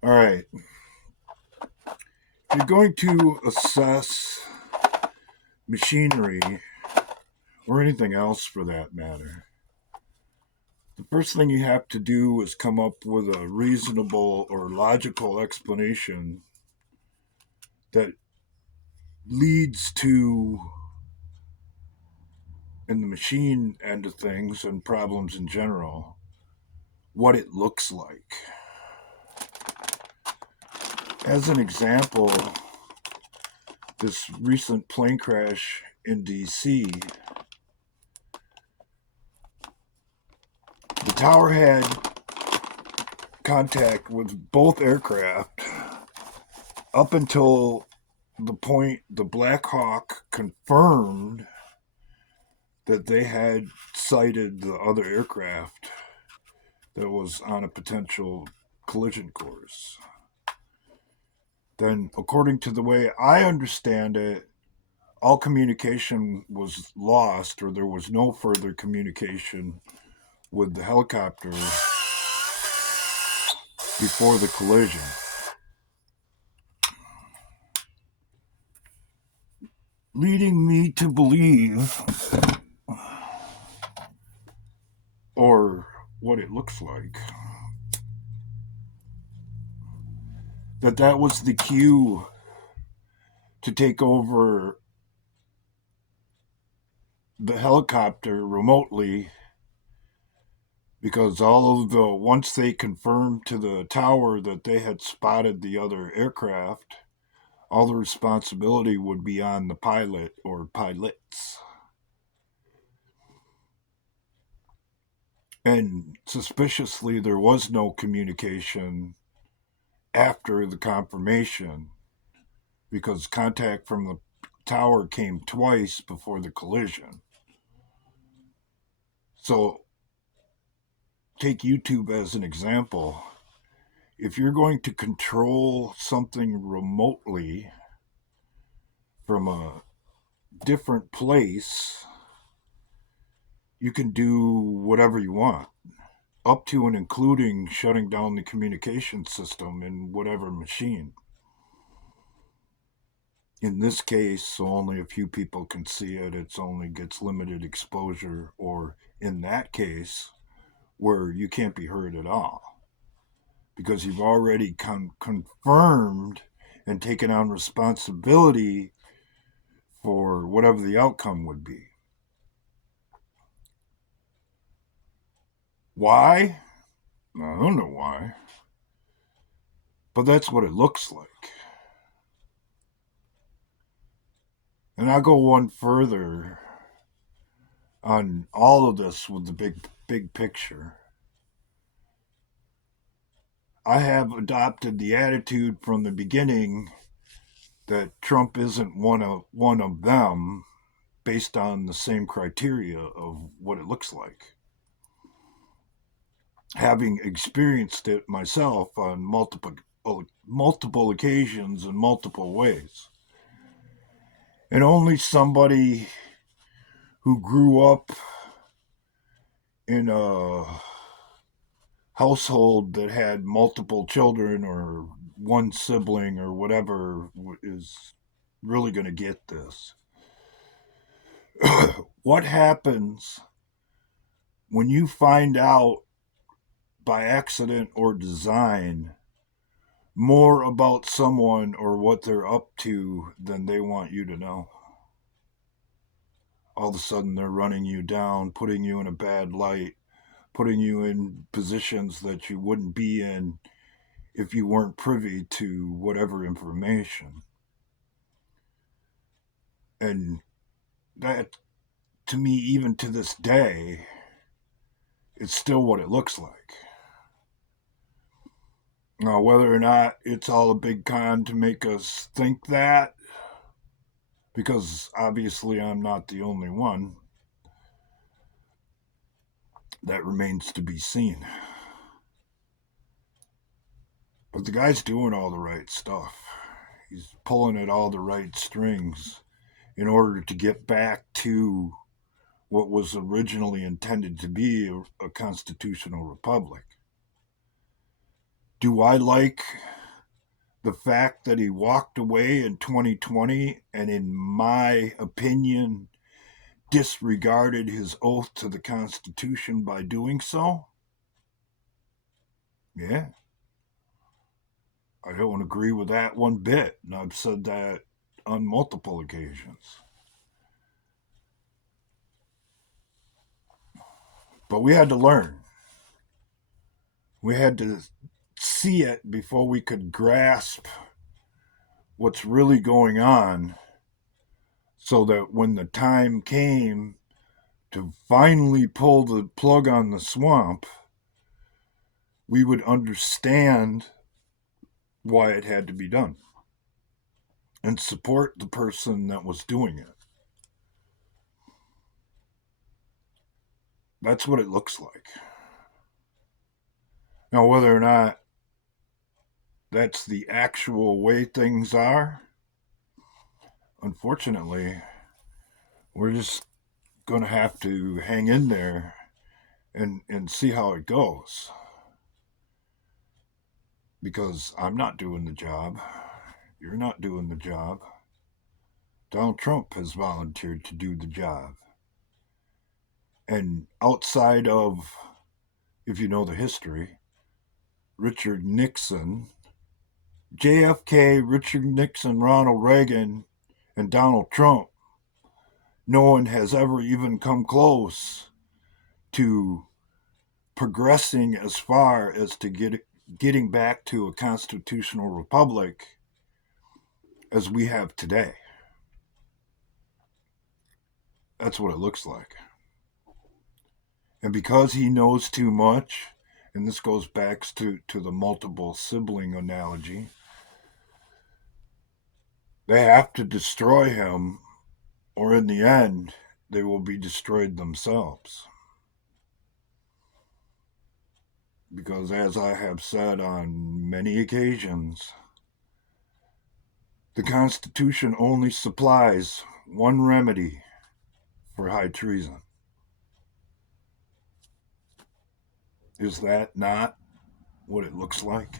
All right. If you're going to assess machinery or anything else for that matter, the first thing you have to do is come up with a reasonable or logical explanation that leads to, in the machine end of things and problems in general, what it looks like. As an example, this recent plane crash in DC, the tower had contact with both aircraft up until the point the Black Hawk confirmed that they had sighted the other aircraft that was on a potential collision course. Then, according to the way I understand it, all communication was lost, or there was no further communication with the helicopter before the collision. Leading me to believe, or what it looks like, that was the cue to take over the helicopter remotely, because all of the once they confirmed to the tower that they had spotted the other aircraft, all the responsibility would be on the pilot or pilots. And suspiciously, there was no communication after the confirmation, because contact from the tower came twice before the collision. So, take YouTube as an example. If you're going to control something remotely from a different place, you can do whatever you want, up to and including shutting down the communication system in whatever machine. In this case, so only a few people can see it, it only gets limited exposure, or in that case, where you can't be heard at all, because you've already confirmed and taken on responsibility for whatever the outcome would be. Why? I don't know why, but that's what it looks like. And I'll go one further on all of this with the big picture. I have adopted the attitude from the beginning that Trump isn't one of them, based on the same criteria of what it looks like. Having experienced it myself on multiple occasions in multiple ways. And only somebody who grew up in a household that had multiple children or one sibling or whatever is really going to get this. What happens when you find out by accident or design more about someone or what they're up to than they want you to know? All of a sudden, they're running you down, putting you in a bad light, putting you in positions that you wouldn't be in if you weren't privy to whatever information. And that, to me, even to this day, it's still what it looks like. Now, whether or not it's all a big con to make us think that, because obviously I'm not the only one, that remains to be seen. But the guy's doing all the right stuff. He's pulling at all the right strings in order to get back to what was originally intended to be a constitutional republic. Do I like The fact that he walked away in 2020 and, in my opinion, disregarded his oath to the Constitution by doing so, yeah, I don't agree with that one bit. And I've said that on multiple occasions. But we had to learn. We had to see it before we could grasp what's really going on, so that when the time came to finally pull the plug on the swamp, we would understand why it had to be done and support the person that was doing it. That's what it looks like. Now, whether or not that's the actual way things are, unfortunately, we're just going to have to hang in there and see how it goes. Because I'm not doing the job. You're not doing the job. Donald Trump has volunteered to do the job. And outside of, if you know the history, Richard Nixon, JFK, Richard Nixon, Ronald Reagan, and Donald Trump, no one has ever even come close to progressing as far as to getting back to a constitutional republic as we have today. That's what it looks like. And because he knows too much, and this goes back to the multiple sibling analogy, they have to destroy him, or in the end, they will be destroyed themselves. Because, as I have said on many occasions, the Constitution only supplies one remedy for high treason. Is that not what it looks like?